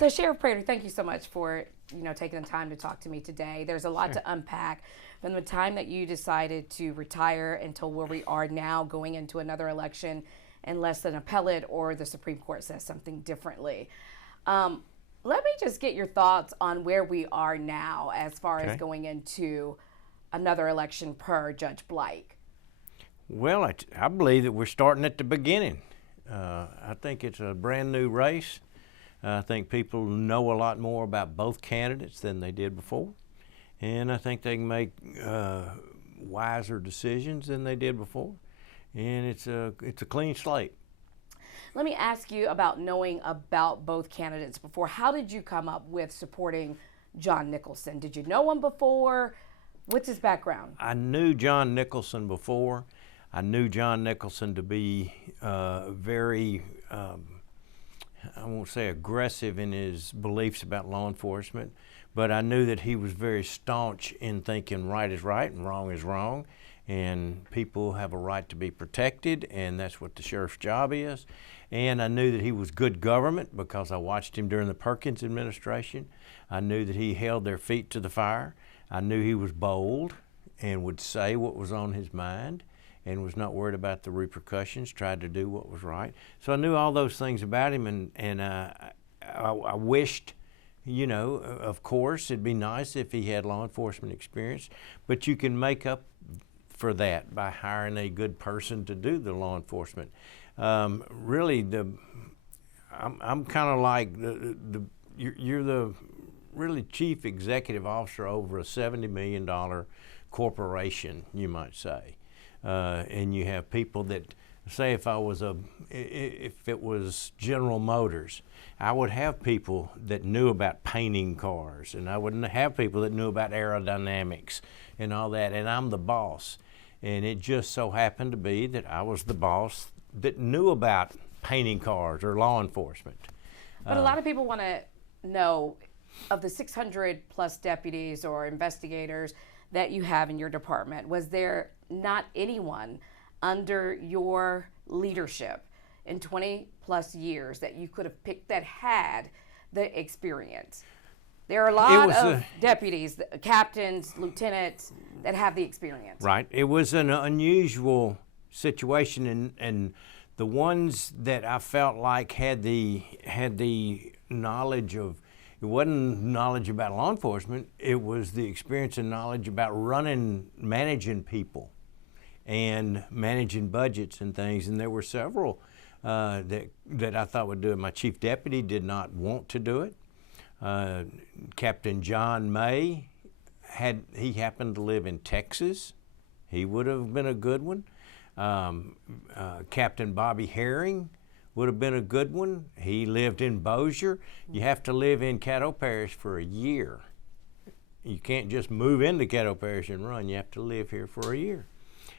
So Sheriff Prator, thank you so much for taking the time to talk to me today. There's a lot to unpack from the time that you decided to retire until where we are now, going into another election unless an appellate or the Supreme Court says something differently. Let me just get your thoughts on where we are now as far as going into another election per Judge Blake. Well, I believe that we're starting at the beginning. I think it's a brand new race. I think people know a lot more about both candidates than they did before. And I think they can make wiser decisions than they did before. And it's a clean slate. Let me ask you about knowing about both candidates before. How did you come up with supporting John Nicholson? Did you know him before? What's his background? I knew John Nickelson before. I knew John Nickelson to be very, I won't say aggressive in his beliefs about law enforcement, but I knew that he was very staunch in thinking right is right and wrong is wrong, and people have a right to be protected, and that's what the sheriff's job is. And I knew that he was good government because I watched him during the Perkins administration. I knew that he held their feet to the fire. I knew he was bold and would say what was on his mind and was not worried about the repercussions, tried to do what was right. So I knew all those things about him, and I wished, of course, it'd be nice if he had law enforcement experience, but you can make up for that by hiring a good person to do the law enforcement. Really, I'm kind of like you're the really chief executive officer over a $70 million corporation, you might say. And you have people that, say if it was General Motors, I would have people that knew about painting cars, and I would have people that knew about aerodynamics and all that, and I'm the boss. And it just so happened to be that I was the boss that knew about painting cars or law enforcement. But a lot of people want to know, of the 600 plus deputies or investigators that you have in your department, was there not anyone under your leadership in 20 plus years that you could have picked that had the experience? There are a lot of deputies, captains, lieutenants that have the experience. Right. It was an unusual situation, and the ones that I felt like had the knowledge of, it wasn't knowledge about law enforcement, it was the experience and knowledge about managing people and managing budgets and things. And there were several that I thought would do it. My chief deputy did not want to do it. Captain John May, he happened to live in Texas. He would have been a good one. Captain Bobby Herring would have been a good one. He lived in Bossier. You have to live in Caddo Parish for a year. You can't just move into Caddo Parish and run. You have to live here for a year.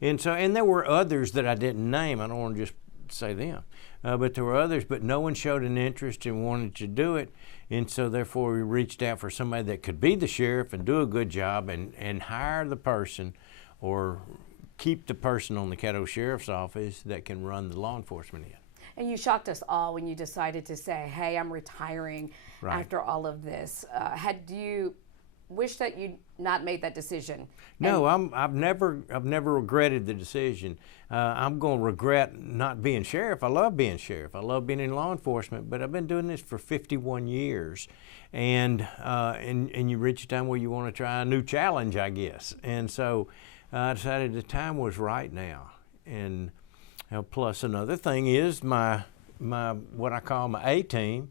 And there were others that I didn't name. I don't want to just say them. But there were others, but no one showed an interest and wanted to do it. And so therefore we reached out for somebody that could be the sheriff and do a good job and hire the person or keep the person on the Caddo Sheriff's Office that can run the law enforcement in. And you shocked us all when you decided to say, hey, I'm retiring after all of this. Had you wished that you'd not made that decision? No, I've never regretted the decision. I'm going to regret not being sheriff. I love being sheriff. I love being in law enforcement, but I've been doing this for 51 years. And you reach a time where you want to try a new challenge, I guess. And so I decided the time was right now. And plus another thing is my what I call my A team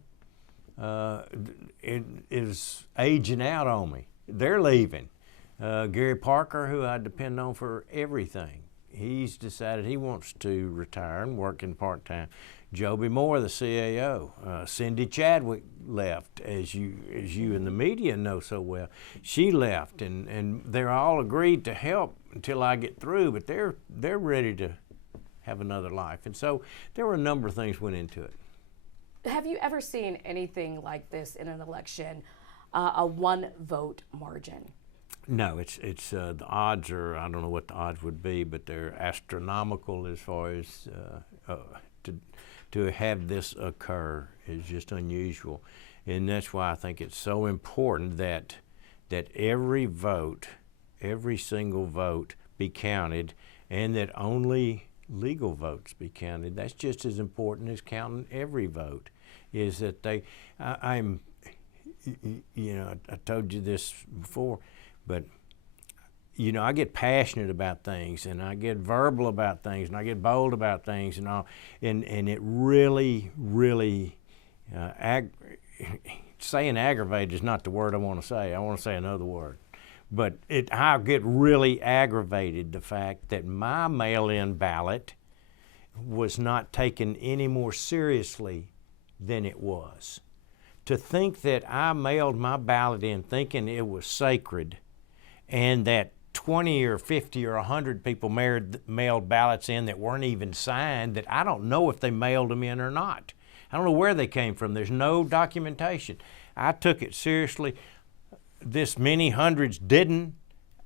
it is aging out on me. They're leaving. Gary Parker, who I depend on for everything, he's decided he wants to retire and work in part-time. Joby Moore, the CAO. Cindy Chadwick left, as you in the media know so well. She left, and they're all agreed to help until I get through, but they're ready to have another life. And so there were a number of things went into it. Have you ever seen anything like this in an election, a one vote margin? No, it's the odds are, I don't know what the odds would be, but they're astronomical as far as to have this occur is just unusual. And that's why I think it's so important that every vote, every single vote be counted, and that only legal votes be counted. That's just as important as counting every vote, is that I told you this before, but I get passionate about things, and I get verbal about things, and I get bold about things, and all, and it really, really, saying aggravated is not the word I want to say. I want to say another word. But I get really aggravated the fact that my mail-in ballot was not taken any more seriously than it was. To think that I mailed my ballot in thinking it was sacred, and that 20 or 50 or 100 people mailed ballots in that weren't even signed, that I don't know if they mailed them in or not. I don't know where they came from. There's no documentation. I took it seriously. This many hundreds didn't.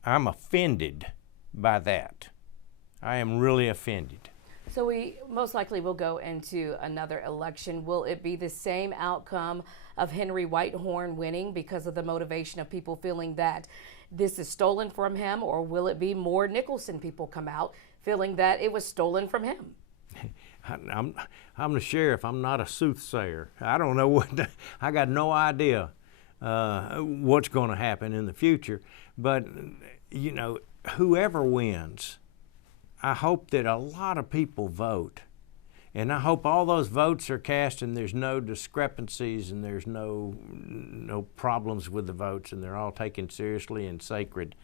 I'm offended by that. I am really offended. So we most likely will go into another election. Will it be the same outcome of Henry Whitehorn winning because of the motivation of people feeling that this is stolen from him, or will it be more Nicholson people come out feeling that it was stolen from him? I'm the sheriff. I'm not a soothsayer. I don't know I got no idea what's going to happen in the future. But, whoever wins, I hope that a lot of people vote. And I hope all those votes are cast and there's no discrepancies and there's no problems with the votes, and they're all taken seriously and sacred.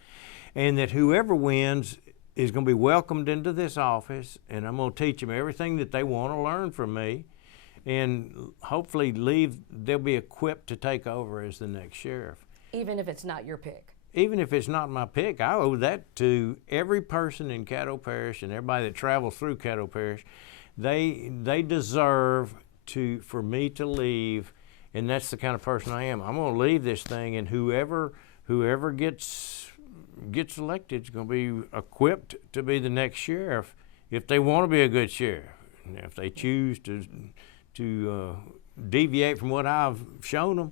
And that whoever wins is going to be welcomed into this office, and I'm going to teach them everything that they want to learn from me, and hopefully they'll be equipped to take over as the next sheriff. Even if it's not your pick? Even if it's not my pick. I owe that to every person in Caddo Parish and everybody that travels through Caddo Parish. They deserve for me to leave, and that's the kind of person I am. I'm going to leave this thing, and whoever gets elected is going to be equipped to be the next sheriff if they want to be a good sheriff. And if they choose to deviate from what I've shown them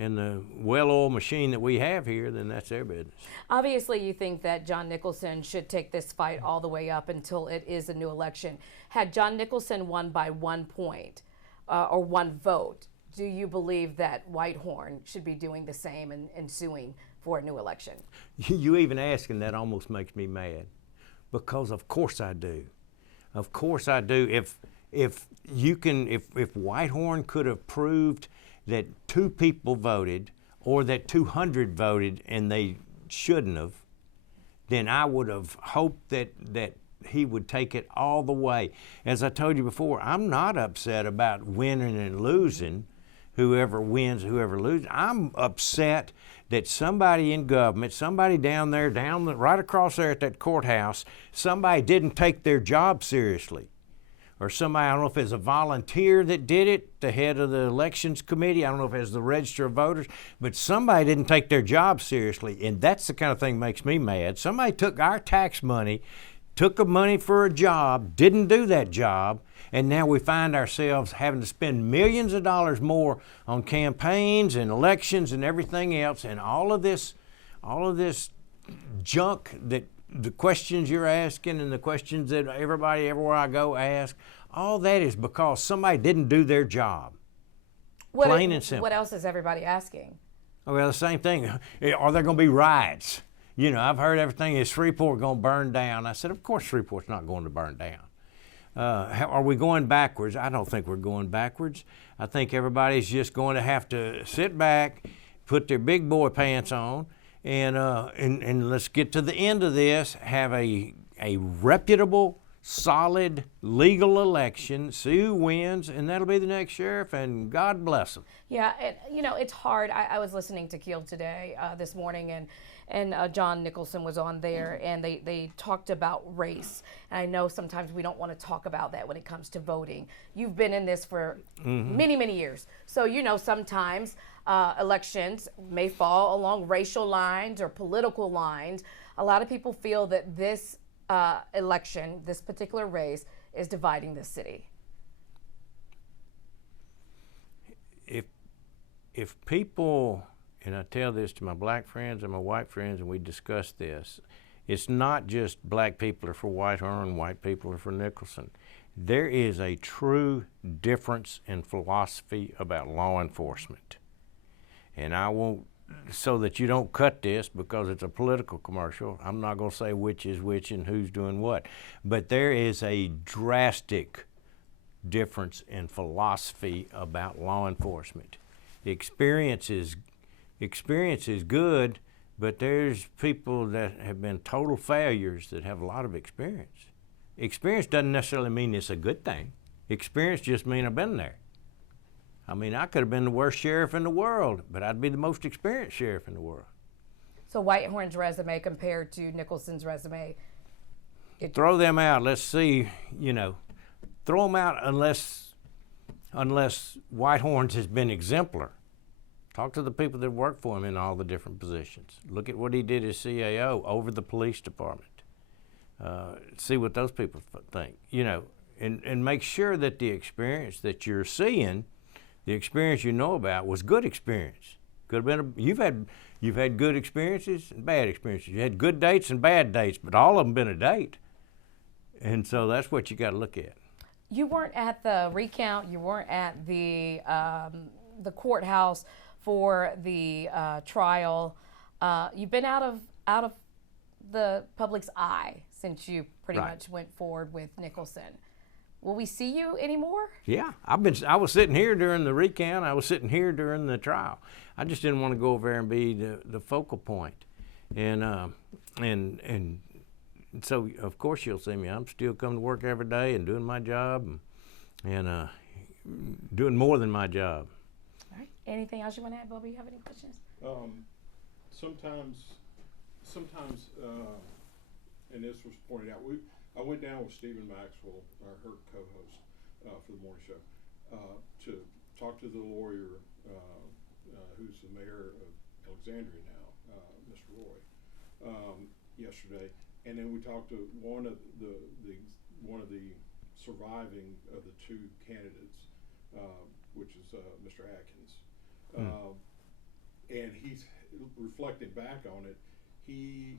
and the well-oiled machine that we have here, then that's their business. Obviously, you think that John Nicholson should take this fight all the way up until it is a new election. Had John Nicholson won by 1 point or 1 vote, do you believe that Whitehorn should be doing the same and suing for a new election? You even asking that almost makes me mad, because of course I do. Of course I do. If Whitehorn could have proved that 2 people voted, or that 200 voted and they shouldn't have, then I would have hoped that he would take it all the way. As I told you before, I'm not upset about winning and losing, whoever wins, whoever loses. I'm upset that somebody in government, somebody down there, right across there at that courthouse, somebody didn't take their job seriously. Or somebody, I don't know if it's a volunteer that did it, the head of the elections committee, I don't know if it's the register of voters, but somebody didn't take their job seriously, and that's the kind of thing that makes me mad. Somebody took our tax money, took the money for a job, didn't do that job, and now we find ourselves having to spend millions of dollars more on campaigns and elections and everything else, and all of this junk that the questions you're asking and the questions that everybody everywhere I go ask, all that is because somebody didn't do their job. Plain and simple. What else is everybody asking? Well, the same thing. Are there going to be riots? I've heard everything is Shreveport going to burn down. I said, of course Shreveport's not going to burn down. Are we going backwards? I don't think we're going backwards. I think everybody's just going to have to sit back, put their big boy pants on, and let's get to the end of this, have a reputable, solid, legal election, see who wins, and that'll be the next sheriff, and God bless them. Yeah, it's hard. I was listening to Keel today, this morning, and John Nickelson was on there, and they talked about race. And I know sometimes we don't want to talk about that when it comes to voting. You've been in this for many, many years. So sometimes elections may fall along racial lines or political lines. A lot of people feel that this election, this particular race, is dividing the city. if people, and I tell this to my black friends and my white friends, and we discuss this, it's not just black people are for Whitehorn, white people are for Nicholson. There is a true difference in philosophy about law enforcement. And I won't, so that you don't cut this because it's a political commercial, I'm not going to say which is which and who's doing what. But there is a drastic difference in philosophy about law enforcement. Experience is good, but there's people that have been total failures that have a lot of experience. Experience doesn't necessarily mean it's a good thing. Experience just means I've been there. I mean, I could have been the worst sheriff in the world, but I'd be the most experienced sheriff in the world. So Whitehorn's resume compared to Nicholson's resume? Throw them out. Let's see, throw them out unless Whitehorn's has been exemplar. Talk to the people that work for him in all the different positions. Look at what he did as CAO over the police department. See what those people think, and make sure that the experience that you're seeing, the experience you know about, was good experience. Could have been you've had good experiences and bad experiences. You had good dates and bad dates, but all of them been a date. And so that's what you got to look at. You weren't at the recount. You weren't at the courthouse for the trial. You've been out of the public's eye since you pretty much went forward with Nicholson. Will we see you anymore? Yeah, I was sitting here during the recount. I was sitting here during the trial. I just didn't want to go over there and be the focal point. And so of course you'll see me. I'm still coming to work every day and doing my job and doing more than my job. All right. Anything else you want to add, Bubba? You have any questions? Sometimes, and this was pointed out, I went down with Stephen Maxwell, her co-host for the morning show, to talk to the lawyer who's the mayor of Alexandria now, Mr. Roy, yesterday, and then we talked to one of the surviving of the two candidates, which is Mr. Atkins, and he's reflecting back on it. He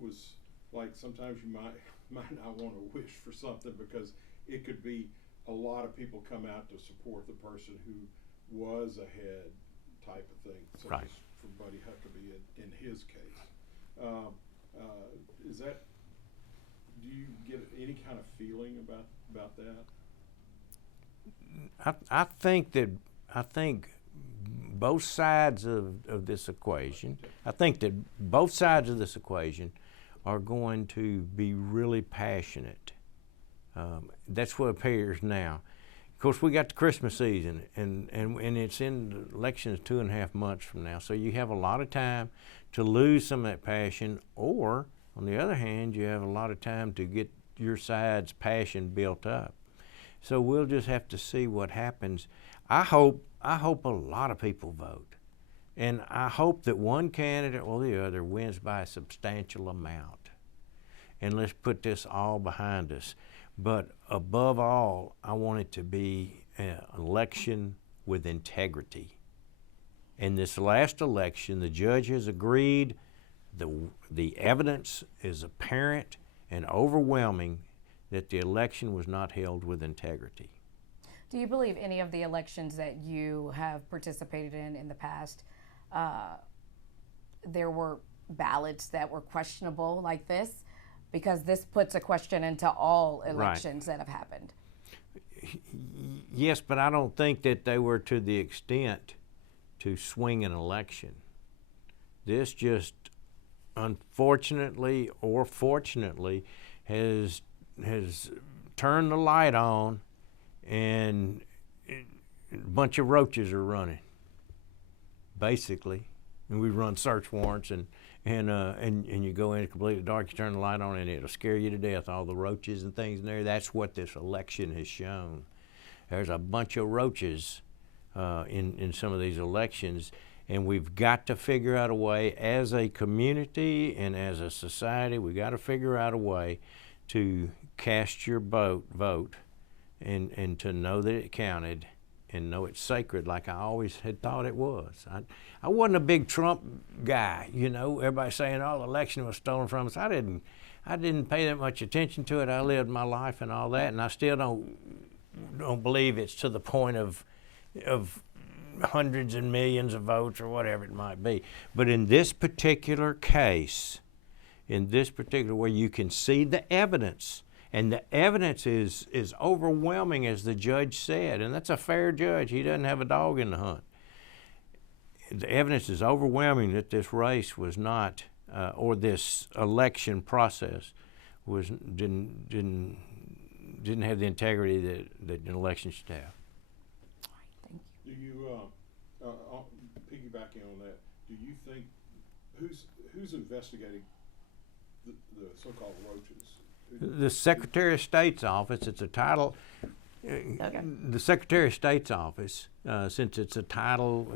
was like, sometimes you might not want to wish for something because it could be a lot of people come out to support the person who was ahead, type of thing, such as for Buddy Huckabee in his case. Do you get any kind of feeling about that? I think both sides of this equation, are going to be really passionate. That's what appears now. Of course, we got the Christmas season, and it's in the elections 2.5 months from now, so you have a lot of time to lose some of that passion, or on the other hand, you have a lot of time to get your side's passion built up. So we'll just have to see what happens. I hope a lot of people vote, and I hope that one candidate or the other wins by a substantial amount. And let's put this all behind us. But above all, I want it to be an election with integrity. In this last election, the judge has agreed, the evidence is apparent and overwhelming that the election was not held with integrity. Do you believe any of the elections that you have participated in the past, there were ballots that were questionable like this? Because this puts a question into all elections that have happened. Yes, but I don't think that they were to the extent to swing an election. This just, unfortunately or fortunately, has turned the light on, and a bunch of roaches are running, basically. And we run search warrants, and you go in completely dark, you turn the light on, and it'll scare you to death, all the roaches and things in there. That's what this election has shown. There's a bunch of roaches in some of these elections, and we've got to figure out a way as a community and as a society, we've got to figure out a way to cast your vote and to know that it counted and know it's sacred like I always had thought it was. I wasn't a big Trump guy, you know. Everybody saying, oh, the election was stolen from us. I didn't pay that much attention to it. I lived my life and all that, and I still don't believe it's to the point of hundreds and millions of votes or whatever it might be. But in this particular case, where you can see the evidence, and the evidence is overwhelming, as the judge said, and that's a fair judge. He doesn't have a dog in the hunt. The evidence is overwhelming that this race was not, or this election process didn't have the integrity that an election should have. Thank you. Do you, piggybacking on that, do you think who's investigating the so-called roaches? The Secretary of State's office. It's a title. Okay. The Secretary of State's office, since it's a Title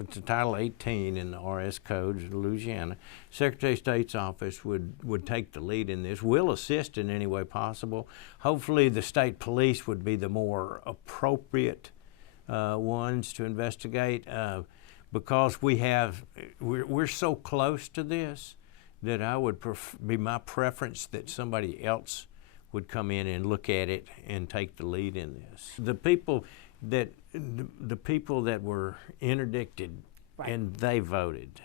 18 in the RS codes of Louisiana, Secretary of State's office would take the lead in this. We'll assist in any way possible. Hopefully, the state police would be the more appropriate ones to investigate, because we're so close to this that I would be my preference that somebody else would come in and look at it and take the lead in this. The people that were interdicted, right, and they voted.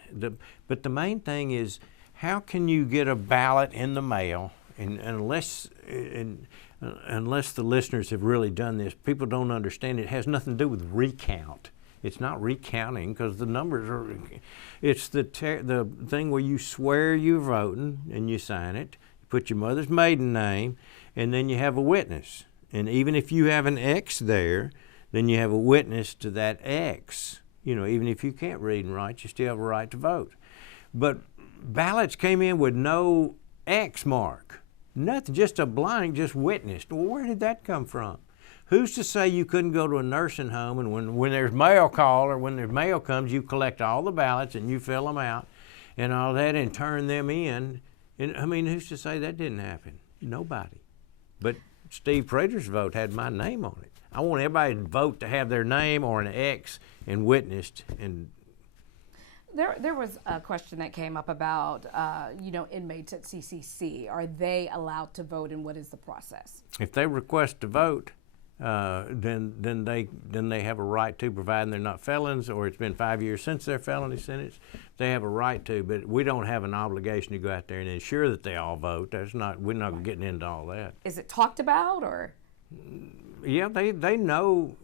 But the main thing is, how can you get a ballot in the mail, and unless the listeners have really done this, people don't understand it has nothing to do with recount. It's not recounting, because the numbers are. It's the thing where you swear you're voting and you sign it. You put your mother's maiden name, and then you have a witness. And even if you have an X there, then you have a witness to that X. You know, even if you can't read and write, you still have a right to vote. But ballots came in with no X mark, nothing, just a blank, just witnessed. Well, where did that come from? Who's to say you couldn't go to a nursing home, and when there's mail call or when there's mail comes, you collect all the ballots and you fill them out and all that and turn them in? And I mean, who's to say that didn't happen? Nobody. But Steve Prator's vote had my name on it. I want everybody to vote to have their name or an X and witnessed. And there was a question that came up about inmates at CCC. Are they allowed to vote, and what is the process? If they request to vote, then they have a right to, providing they're not felons or it's been 5 years since their felony sentence. They have a right to, but we don't have an obligation to go out there and ensure that they all vote. We're not getting into all that. Is it talked about, or? Yeah, they know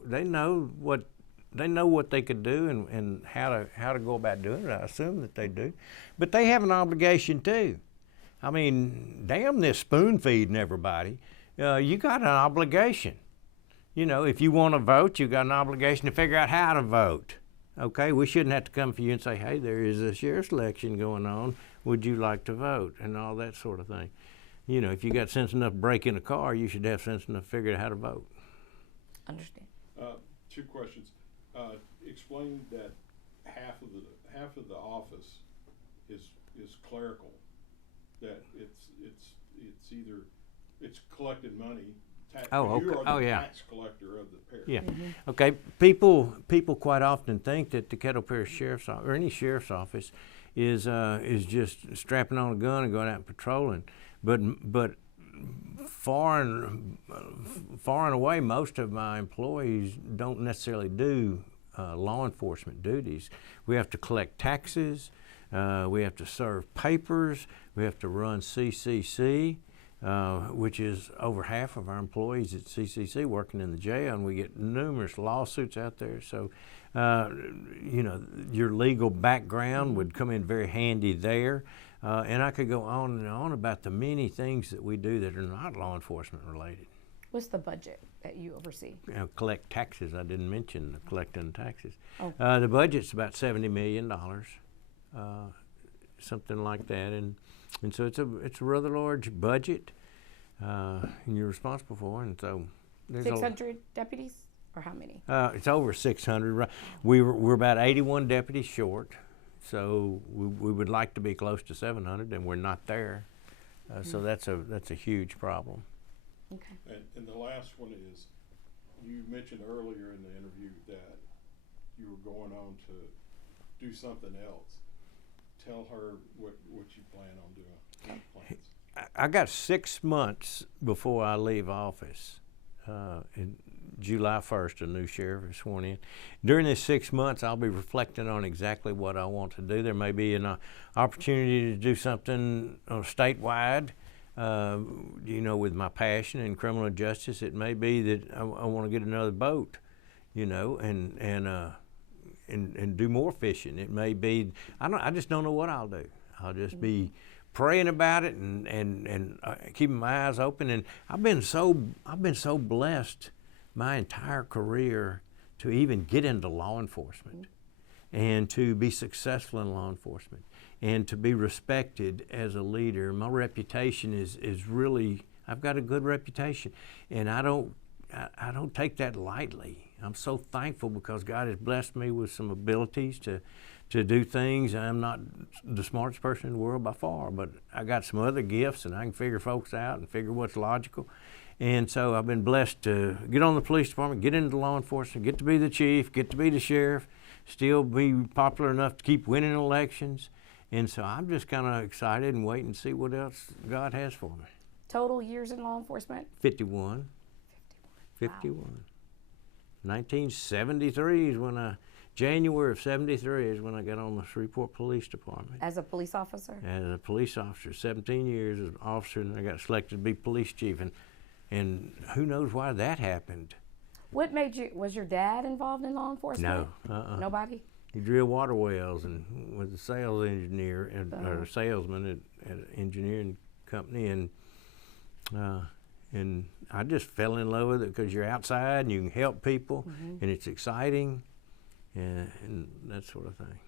what they could do and how to go about doing it. I assume that they do, but they have an obligation too. I mean, damn this spoon feeding everybody. You got an obligation. You know, if you want to vote, you got an obligation to figure out how to vote. Okay, we shouldn't have to come for you and say, hey, there is a sheriff's election going on. Would you like to vote? And all that sort of thing. You know, if you got sense enough to break in a car, you should have sense enough to figure out how to vote. Understand. Two questions. Explain that half of the office is clerical. That it's collecting money. You are the tax collector of the parish. Yeah. Mm-hmm. Okay. People quite often think that the Caddo Parish Sheriff's Office or any sheriff's office is just strapping on a gun and going out and patrolling. But far and away, most of my employees don't necessarily do law enforcement duties. We have to collect taxes. We have to serve papers. We have to run CCC. Which is over half of our employees at CCC working in the jail, and we get numerous lawsuits out there. So, your legal background would come in very handy there. And I could go on and on about the many things that we do that are not law enforcement related. What's the budget that you oversee? Collect taxes. I didn't mention collecting taxes. Oh. The budget's about $70 million, something like that, and so it's a rather large budget, and you're responsible for it. And so there's 600 deputies, or how many? It's over 600. We're about 81 deputies short, so we would like to be close to 700, and we're not there. So that's a huge problem. Okay. And the last one is, you mentioned earlier in the interview that you were going on to do something else. Tell her what you plan on doing. Plans. I got 6 months before I leave office. In July 1st, a new sheriff is sworn in. During this 6 months, I'll be reflecting on exactly what I want to do. There may be an opportunity to do something statewide. With my passion in criminal justice, it may be that I want to get another boat, and do more fishing. It may be I just don't know what I'll do. I'll just be praying about it and keeping my eyes open. And I've been so blessed my entire career to even get into law enforcement and to be successful in law enforcement and to be respected as a leader. My reputation is really, I've got a good reputation, and I don't take that lightly. I'm so thankful because God has blessed me with some abilities to do things. I'm not the smartest person in the world by far, but I got some other gifts, and I can figure folks out and figure what's logical. And so I've been blessed to get on the police department, get into law enforcement, get to be the chief, get to be the sheriff, still be popular enough to keep winning elections. And so I'm just kind of excited and waiting to see what else God has for me. Total years in law enforcement? 51. 51. Wow. 1973 is when January of 73 is when I got on the Shreveport Police Department. As a police officer? As a police officer, 17 years as an officer, and I got selected to be police chief. And who knows why that happened. What made you, was your dad involved in law enforcement? No. Nobody? He drilled water wells and was a sales engineer or a salesman at an engineering company, and I just fell in love with it because you're outside and you can help people, and it's exciting, and that sort of thing.